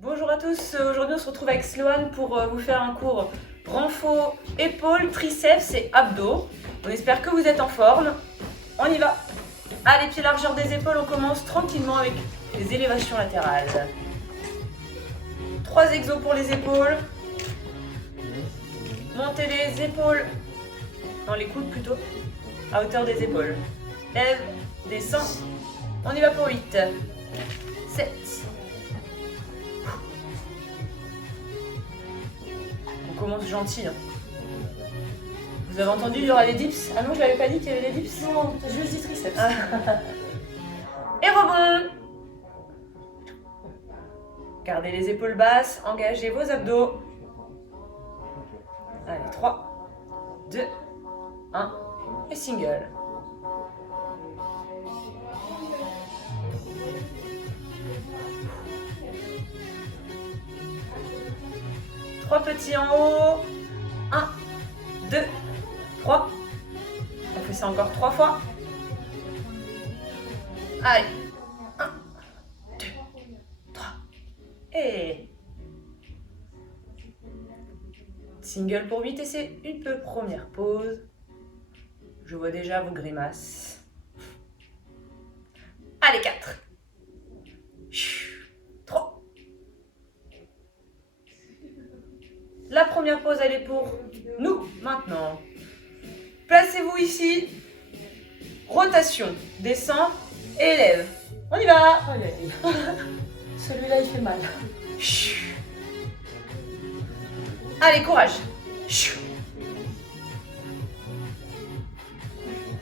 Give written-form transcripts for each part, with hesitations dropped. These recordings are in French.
Bonjour à tous, aujourd'hui on se retrouve avec Sloane pour vous faire un cours renfo, épaules, triceps et abdos. On espère que vous êtes en forme. On y va. Allez, pieds largeur des épaules, on commence tranquillement avec les élévations latérales. 3 exos pour les épaules. Montez les épaules, non les coudes plutôt, à hauteur des épaules. Lève, descend. On y va pour 8, 7. On commence gentil. Hein. Vous avez entendu, il y aura les dips? Ah non, je l'avais pas dit qu'il y avait les dips? Non, t'as juste dit triceps. Ah. Et rebond. Gardez les épaules basses, engagez vos abdos. Allez, 3, 2, 1, et single. Trois petits en haut. 1, 2, 3. On fait ça encore 3 fois. Allez. 1, 2, 3. Et single pour 8 et c'est une première pause. Je vois déjà vos grimaces. Allez, 4. 3. La première pause, elle est pour nous, maintenant. Placez-vous ici. Rotation. Descend et élève. On y va. Oh, celui-là, il fait mal. Allez, courage.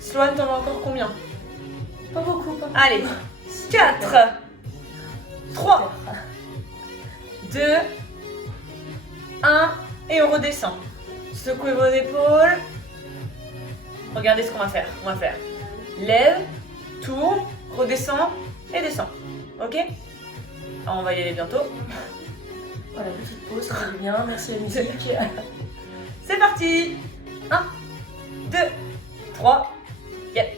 Sloane, t'en as encore combien? Pas beaucoup, pas beaucoup. Allez, 4, 3, 2, 1, et on redescend. Secouez vos épaules. Regardez ce qu'on va faire. On va faire lève, tourne, redescend et descend. Ok? Alors, on va y aller bientôt. Voilà, petite pause, ça va bien. Merci la musique. C'est parti. 1, 2, 3, 4.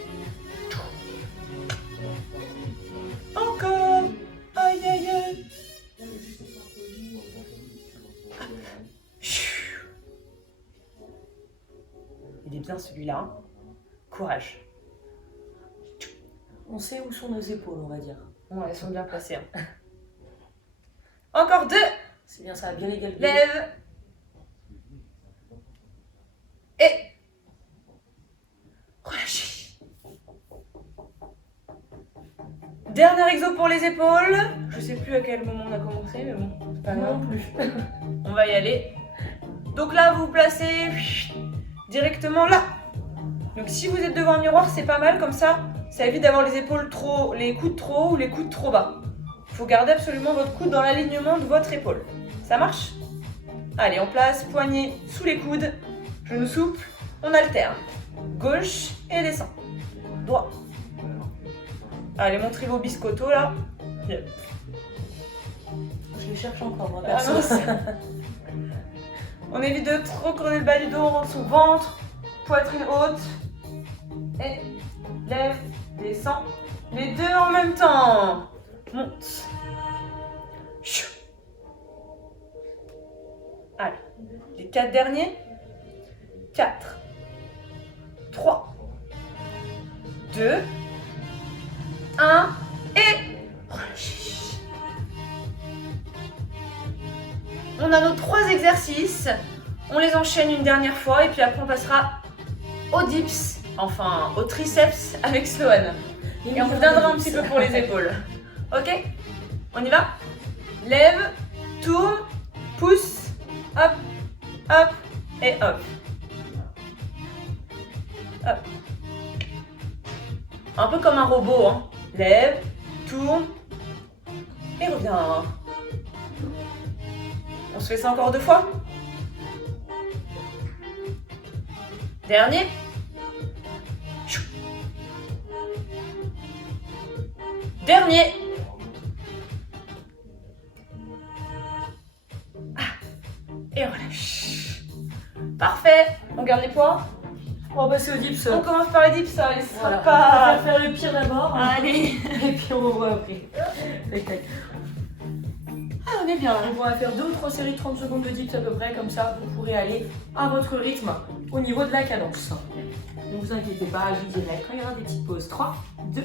Encore. Aïe, aïe, aïe. Il est bien celui-là. Hein. Courage. On sait où sont nos épaules, on va dire. Bon, elles sont bien placées. Hein. Encore 2. C'est bien, ça va bien égaler. Lève. Et relâchez. Dernier exo pour les épaules. Je sais plus à quel moment on a commencé, mais bon, c'est pas grave. Non plus. On va y aller. Donc là, vous vous placez directement là. Donc si vous êtes devant un miroir, c'est pas mal comme ça. Ça évite d'avoir les épaules trop, les coudes trop hauts ou les coudes trop bas. Il faut garder absolument votre coude dans l'alignement de votre épaule. Ça marche? Allez, on place, poignet sous les coudes, genou souple, on alterne. Gauche et descend. Droit. Allez, montrez vos biscottos là. Je les cherche encore, moi, Ah perso. non, on évite de trop creuser le bas du dos, on rentre sous ventre, poitrine haute. Et lève, descend. Les deux en même temps. Monte. Allez, les 4 derniers. 4, 3, 2, 1 et relâchez. On a nos 3 exercices. On les enchaîne une dernière fois et puis après on passera aux dips, enfin aux triceps avec Sloane. Et on reviendra un petit peu pour les épaules. Ok? On y va? Lève, tourne, pousse, hop, hop et hop. Hop. Un peu comme un robot, hein. Lève, tourne et reviens. On se fait ça encore 2 fois? Dernier. Dernier. Et on relâche. Parfait. On garde les poids. On va passer aux dips. On commence par les dips, ça les Voilà. sympa. On va faire le pire d'abord. Allez. Et puis on revoit après. Tac, tac. Ah, on est bien là. Donc on va faire 2 ou 3 séries de 30 secondes de dips à peu près, comme ça vous pourrez aller à votre rythme au niveau de la cadence. Ne vous inquiétez pas, je vous dirai quand il y aura des petites pauses. 3, 2,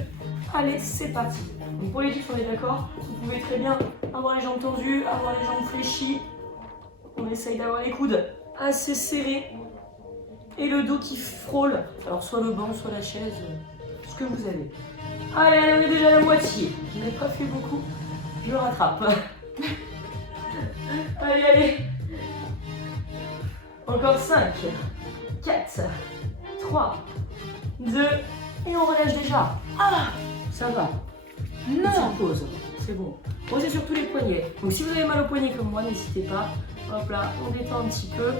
allez, c'est parti. Donc pour les dips, on est d'accord, vous pouvez très bien avoir les jambes tendues, avoir les jambes fléchies. On essaye d'avoir les coudes assez serrés et le dos qui frôle. Alors soit le banc, soit la chaise, ce que vous avez. Allez, on est déjà à la moitié. Je n'ai pas fait beaucoup, je rattrape. Allez, allez. Encore 5, 4, 3, 2, et on relâche déjà. Ah, ça va. Non. Petite pause, c'est bon. Posez surtout les poignets. Donc si vous avez mal aux poignets comme moi, n'hésitez pas. Hop là, on détend un petit peu.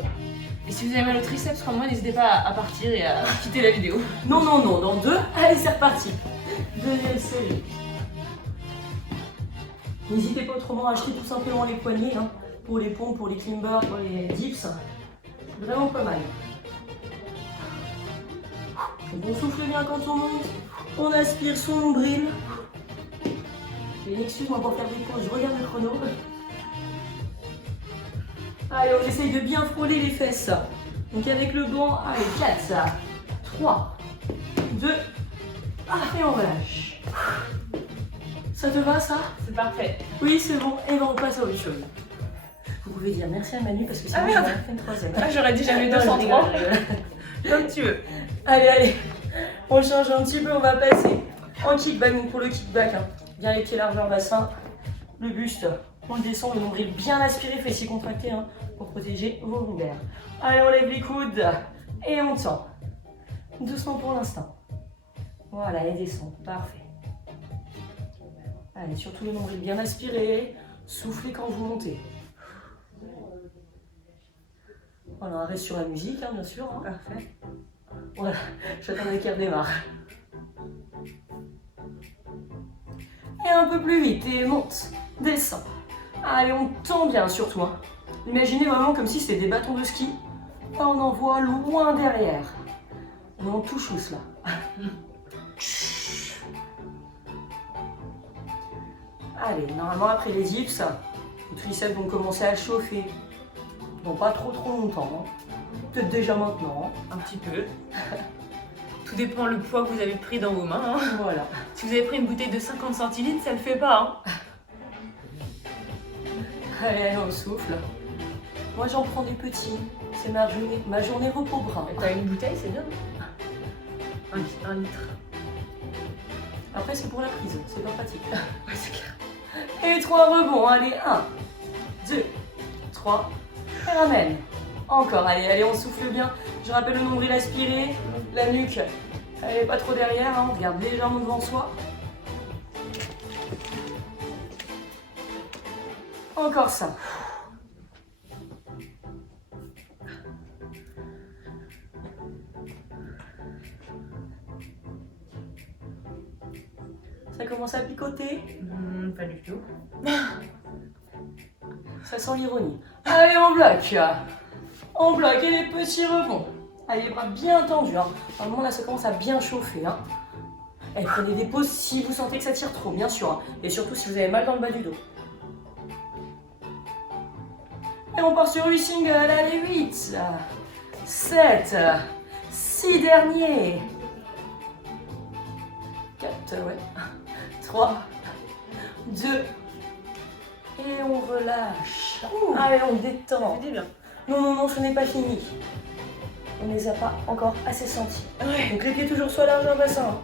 Et si vous avez mal au triceps comme moi, n'hésitez pas à partir et à quitter la vidéo. Non, non, non, dans 2, allez, c'est reparti. Deuxième série. N'hésitez pas autrement à acheter tout simplement les poignets, hein, pour les pompes, pour les climbers, pour les dips. Vraiment pas mal. Donc on souffle bien quand on monte. On aspire son nombril. J'ai une excuse moi pour faire des pauses, je regarde le chrono. Allez, on essaye de bien frôler les fesses. Donc avec le banc, allez, 4, 3, 2, et on relâche. Ça te va ça? C'est parfait. Oui, c'est bon, et ben on passe à autre chose. Vous pouvez dire merci à Manu parce que sinon Ah, merde. je vais en faire une troisième. Ah, j'aurais dit jamais Non, je 203. rigole, je rigole. Comme tu veux. Allez, allez, on change un petit peu, on va passer en kickback. Donc pour le kickback, hein, bien les pieds largeur bassin, le buste, on le descend, le nombril bien aspiré, fessiers contractés, hein, pour protéger vos lombaires. Allez, on lève les coudes et on tend. Doucement pour l'instant. Voilà, et descend, parfait. Allez, surtout le nombril bien aspiré, soufflez quand vous montez. Voilà, on reste sur la musique, hein, bien sûr. Hein. Parfait. Voilà, j'attendais qu'elle redémarre. Et un peu plus vite, et monte, descend. Allez, on tend bien surtout. Hein. Imaginez vraiment comme si c'était des bâtons de ski. Là, on en voit loin derrière. On est en tout chousse là. Allez, normalement après les dips, les triceps vont commencer à chauffer. Non, pas trop longtemps. Hein. Peut-être déjà maintenant. Hein. Un petit peu. Tout dépend le poids que vous avez pris dans vos mains. Hein. Voilà. Si vous avez pris une bouteille de 50 centilitres, ça le fait pas. Hein. Allez, on souffle. Moi j'en prends des petits. C'est ma journée repos brun. T'as une bouteille, c'est bien. Un litre. Après c'est pour la prise, c'est pas pratique. Ouais, c'est clair. Et 3 rebonds, allez, 1, 2, 3, et ramène. Encore, allez, allez, on souffle bien. Je rappelle le nombril aspiré, la nuque, elle est pas trop derrière, hein, on regarde légèrement devant soi. Encore ça. Ça commence à picoter. Pas du tout. Ça sent l'ironie. Allez, on bloque. On bloque et les petits rebonds. Allez, les bras bien tendus. Hein. À un moment là, ça commence à bien chauffer. Hein. Et prenez des pauses si vous sentez que ça tire trop, bien sûr. Hein. Et surtout si vous avez mal dans le bas du dos. Et on part sur 8 singles. Allez, 8, 7, 6 derniers. 4, ouais. 3, 2, et on relâche. Ouh. Allez, on détend. C'est bien. Non, non, non, ce n'est pas fini. On ne les a pas encore assez sentis. Ouais. Donc les pieds toujours soit largeur bassin.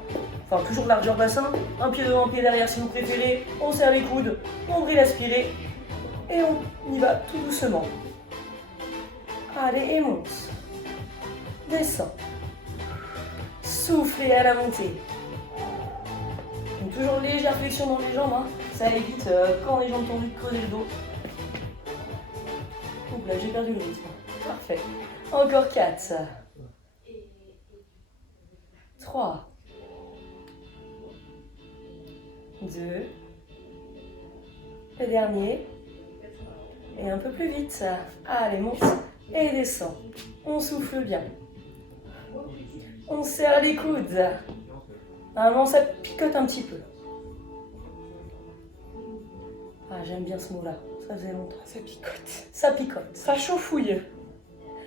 Enfin, toujours largeur bassin. Un pied devant, un pied derrière si vous préférez. On serre les coudes, nombril aspiré. Et on y va tout doucement. Allez, et monte. Descend. Soufflez à la montée. Donc toujours légère flexion dans les jambes, hein. Ça évite quand les jambes tendues de creuser le dos. Ouh là, j'ai perdu le rythme. Parfait. Encore 4. 3. 2. Le dernier. Et un peu plus vite. Allez, monte et descend. On souffle bien. On serre les coudes. Normalement, ça picote un petit peu. Ah, j'aime bien ce mot-là. ça faisait longtemps. Ça picote. Ça picote. Ça chauffouille.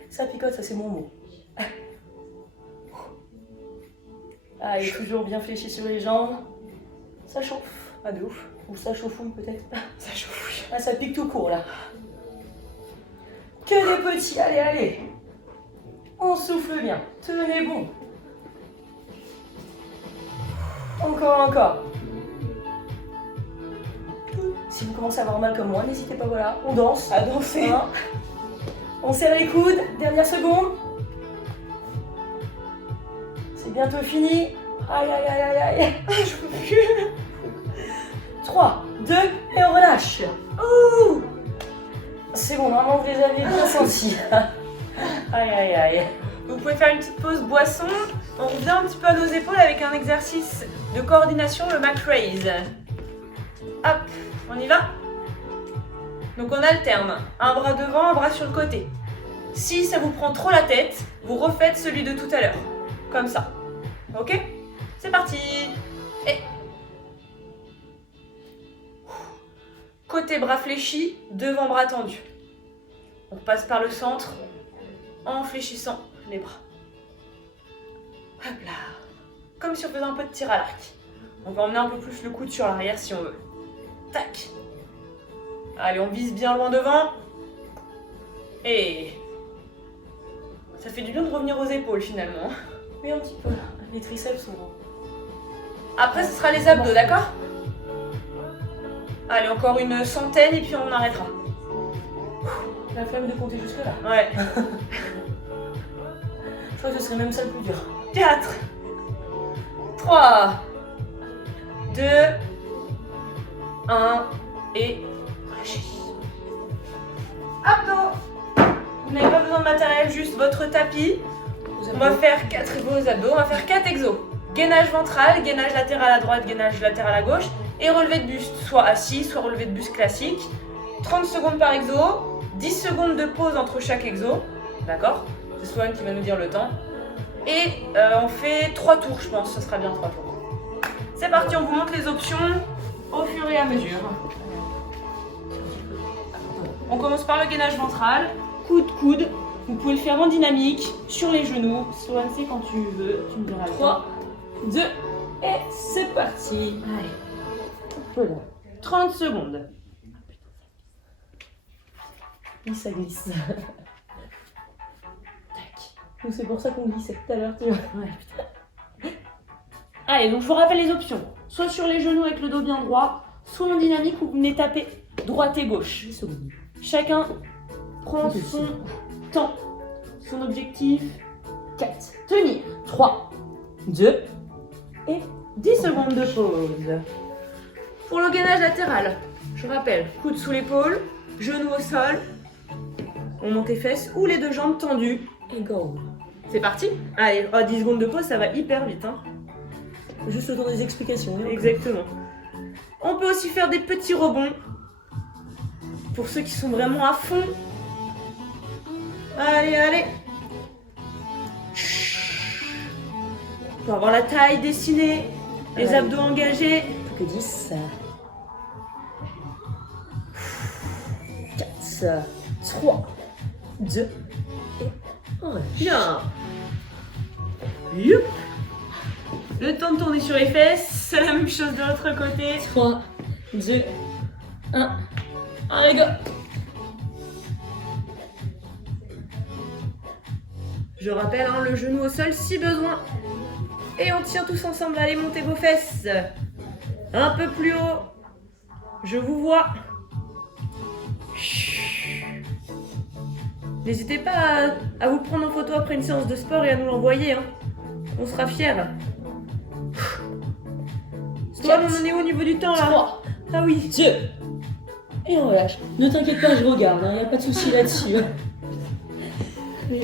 Ça picote, ça c'est mon mot. Ah, il est toujours bien fléchi sur les jambes. Ça chauffe. Ah, de ouf. Ou ça chauffouille peut-être. Ça chauffouille. Ah, ça pique tout court là. Que des petits, allez, allez. On souffle bien. Tenez bon. Encore, encore. Si vous commencez à avoir mal comme moi, n'hésitez pas, voilà. On danse. À danser. Hein. On serre les coudes. Dernière seconde. C'est bientôt fini. Aïe, aïe, aïe, aïe, aïe. Ah, je peux plus. 3, 2, et on relâche. Ouh. C'est bon, normalement vous les aviez bien sentis. Aïe, aïe, aïe. Vous pouvez faire une petite pause boisson. On revient un petit peu à nos épaules avec un exercice de coordination, le Mac Raise. Hop, on y va. Donc on alterne. Un bras devant, un bras sur le côté. Si ça vous prend trop la tête, vous refaites celui de tout à l'heure. Comme ça. Ok? C'est parti. Et... côté bras fléchi, devant bras tendu. On passe par le centre en fléchissant les bras. Hop là. Comme si on faisait un peu de tir à l'arc. On va emmener un peu plus le coude sur l'arrière si on veut. Tac. Allez, on vise bien loin devant. Et... ça fait du bien de revenir aux épaules finalement. Oui, un petit peu. Les triceps sont... Après, ce sera les abdos, d'accord? Allez, encore une centaine et puis on arrêtera. La flemme de compter jusque là. Ouais. Je crois que ce serait même ça le plus dur. 4, 3, 2, 1 et relâchez. Abdos. Vous n'avez pas besoin de matériel, juste votre tapis. On va faire 4 vos abdos, on va faire 4 exos. Gainage ventral, gainage latéral à droite, gainage latéral à gauche et relevé de buste, soit assis, soit relevé de buste classique. 30 secondes par exo, 10 secondes de pause entre chaque exo, d'accord? C'est Swan qui va nous dire le temps. Et on fait 3 tours, je pense, ce sera bien 3 tours. C'est parti, on vous montre les options au fur et à mesure. On commence par le gainage ventral, coude. Vous pouvez le faire en dynamique, sur les genoux. Swan, c'est quand tu veux, tu me diras le temps. 3, 2, et c'est parti. Allez, Voilà. 30 secondes. Et ça glisse. Donc c'est pour ça qu'on glissait tout à l'heure, tu vois. Ouais, allez, donc je vous rappelle les options. Soit sur les genoux avec le dos bien droit, soit en dynamique où vous venez taper droite et gauche. Chacun prend son temps, son objectif. 4, Tenir. 3, 2, Et 10 secondes de pause. Pour le gainage latéral, je rappelle, coude sous l'épaule, genou au sol, on monte les fesses ou les deux jambes tendues. et go. C'est parti. Allez, 10 secondes de pause, ça va hyper vite. Hein. Juste le temps des explications. Hein. Exactement. On peut aussi faire des petits rebonds. Pour ceux qui sont vraiment à fond. Allez, allez. Pour avoir la taille dessinée, les Allez. abdos engagés. Plus que 10. 4, 3, 2, et on relâche. Bien. Youp. Le temps de tourner sur les fesses. C'est la même chose de l'autre côté. 3, 2, 1. Allez, go. Je rappelle, hein, le genou au sol si besoin. Et on tient tous ensemble. Allez, montez vos fesses. Un peu plus haut. Je vous vois. N'hésitez pas à vous prendre en photo après une séance de sport et à nous l'envoyer. Hein. On sera fiers. Toi, on en est au niveau du temps là. 3, Ah oui. 2, et on relâche. Ne t'inquiète pas, je regarde, il n'y a pas de souci là-dessus.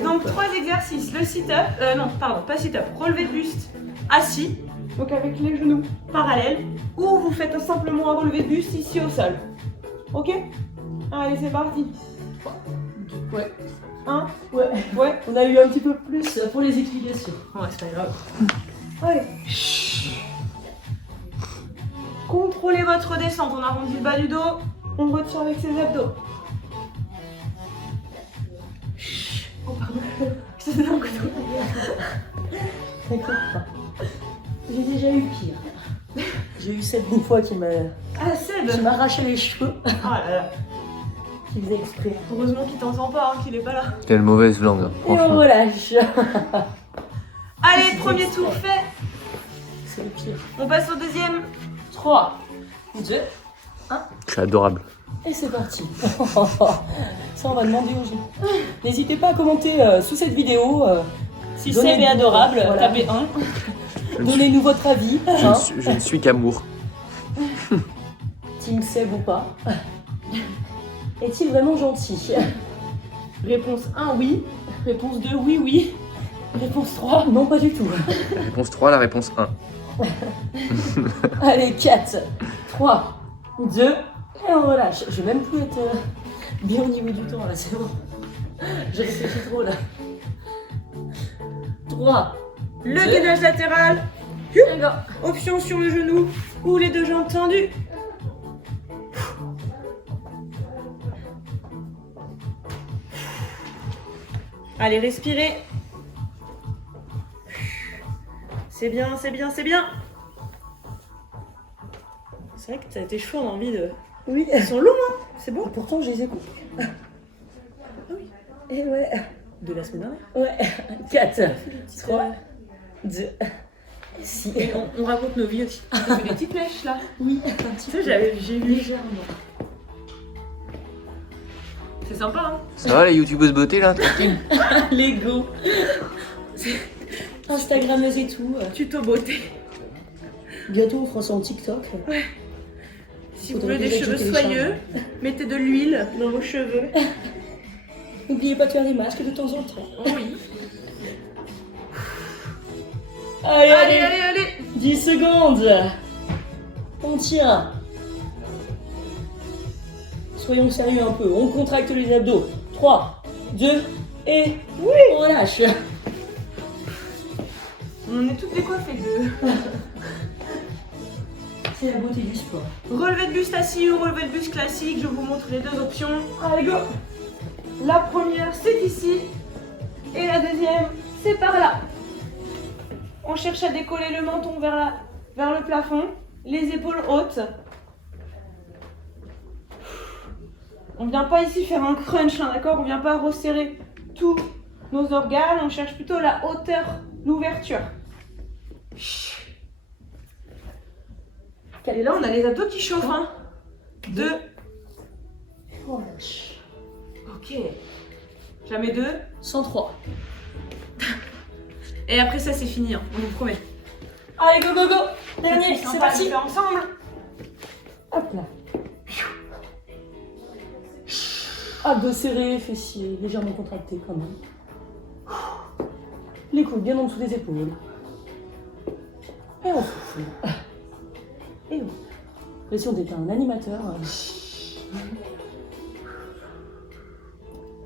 Donc 3 exercices, le sit-up, non pardon, pas sit-up, relevé de buste assis, donc avec les genoux parallèles, ou vous faites simplement un relevé de buste ici au sol. Ok? Allez, c'est parti. Ouais. 1, Ouais. ouais, On a eu un petit peu plus pour les explications. ouais, c'est pas grave. Allez. Contrôlez votre descente, on arrondit le bas du dos. On retient avec ses abdos. Oh pardon, je te donne un coup de T'inquiète pas. J'ai déjà eu pire. J'ai eu Seb une fois qui Ah, Seb! m'arrachait les cheveux. Ah là là. Qui faisait exprès. Heureusement qu'il t'entend pas, hein, qu'il est pas là. Quelle mauvaise langue, hein, Et on franchement. relâche. Allez, premier tour fait. C'est le pire. On passe au deuxième. 3, 2, C'est adorable. et c'est parti. Ça, on va demander aux gens. N'hésitez pas à commenter sous cette vidéo. Si Seb est adorable, voilà. tapez 1. Donnez-nous votre avis. hein. Je ne suis qu'amour. Team Seb ou pas. Est-il vraiment gentil? Réponse 1, oui. Réponse 2, oui, oui. Réponse 3, Non, pas du tout. La réponse 3, la réponse 1. Allez, 4, 3, 2, et on relâche. Je vais même plus être bien au niveau du temps là, c'est bon. Je réfléchis trop là. 3, Le Deux. gainage latéral. d'accord. Option sur le genou ou les deux jambes tendues. Allez, respirez. C'est bien, c'est bien, c'est bien. C'est vrai que t'as tes cheveux, on a envie de... Oui, Ils sont longs, hein. C'est bon. pourtant je les ai coupés. oui. Et ouais. De la semaine dernière. Ouais. 4, 3, 2, 6. Et on raconte nos vies aussi. On fait des petites mèches là. Oui, un petit Tu sais, j'ai vu. légèrement. C'est sympa, hein. Ça va les youtubeuses beauté là, tranquille? Lego. Instagrammeuse et tout. Tuto beauté. Bientôt on fera ça en TikTok. Si vous Faudrait voulez des déjà que cheveux je télécharge. soyeux, mettez de l'huile dans vos cheveux. N'oubliez pas de faire des masques de temps en temps. Oui. Allez, Allez, allez, allez. 10 secondes. On tient. Soyons sérieux un peu. On contracte les abdos. 3, 2 et on relâche. On en est toutes décoiffées de... C'est la beauté du sport. Relevé de buste assis ou relevé de buste classique, je vous montre les deux options. Allez, go. La première, c'est ici. Et la deuxième, c'est par là. On cherche à décoller le menton vers le plafond. Les épaules hautes. On vient pas ici faire un crunch, hein, d'accord? On vient pas resserrer tous nos organes. On cherche plutôt la hauteur, l'ouverture. Et là, on a les abdos qui chauffent. Hein. 2. On relâche. Ok. Jamais 2. 103. Et après ça, c'est fini, hein, on vous promet. Allez, go, go, go. Dernier, c'est sympa de parti. le faire ensemble. Hop là. Abdos serrés, fessiers légèrement contractés quand même. Les coudes bien en dessous des épaules. Et on souffle. Et on. Et si on était un animateur.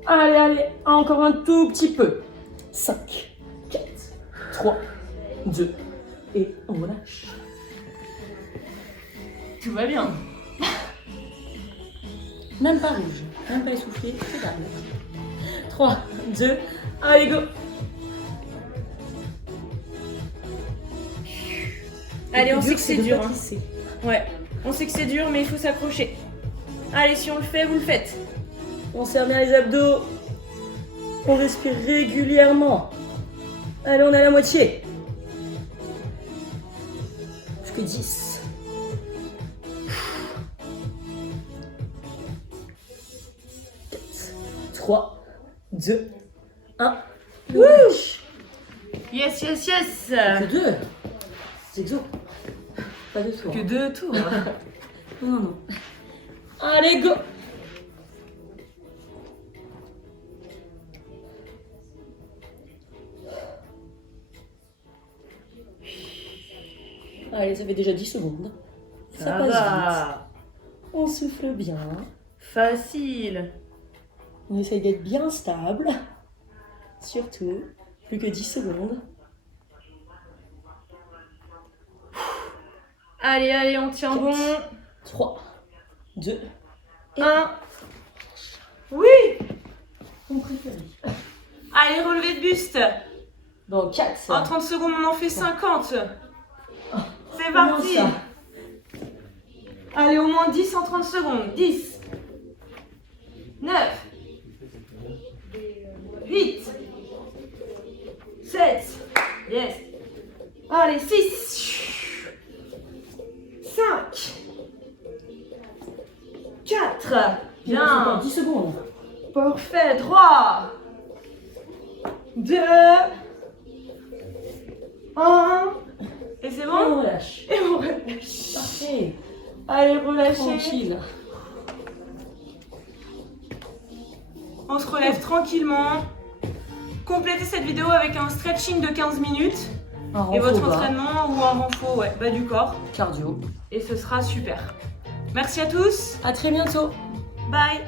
Allez, allez, encore un tout petit peu. 5, 4, 3, 2, et on relâche. Tout va bien. Même pas rouge, même pas essoufflé, c'est dalle. 3, 2, allez go. Allez, on sait que c'est dur. Hein. Hein. Ouais, on sait que c'est dur, mais il faut s'accrocher. Allez, si on le fait, vous le faites. On serre bien les abdos. On respire régulièrement. Allez, on est à la moitié. Plus que 10. 4, 3, 2, 1. Yes, yes, yes. Que 2. Zexo. Pas de tour. Que 2 tours. Non, non. Allez, go. Allez, ça fait déjà 10 secondes. Ça passe vite. On souffle bien. Facile. On essaye d'être bien stable. Surtout, plus que 10 secondes. Allez, allez, on tient bon. 3, 2, 1. Oui. Ton préféré. Allez, relevé de buste. Dans 4. En 30 secondes, on en fait 50. C'est Comment parti. ça? Allez, au moins 10 en 30 secondes. 10. 9. 8. 7. Yes. Allez, 6. 5. 4. Bien. 10 secondes. Parfait. 3. 2. 1. Et c'est Et bon? on relâche. Et on relâche. Parfait. Allez, relâchez. Tranquille. On se relève tranquillement. Complétez cette vidéo avec un stretching de 15 minutes. Un Et votre renfort bas. entraînement ou un renfort bas du corps. Cardio. Et ce sera super. Merci à tous. À très bientôt. Bye.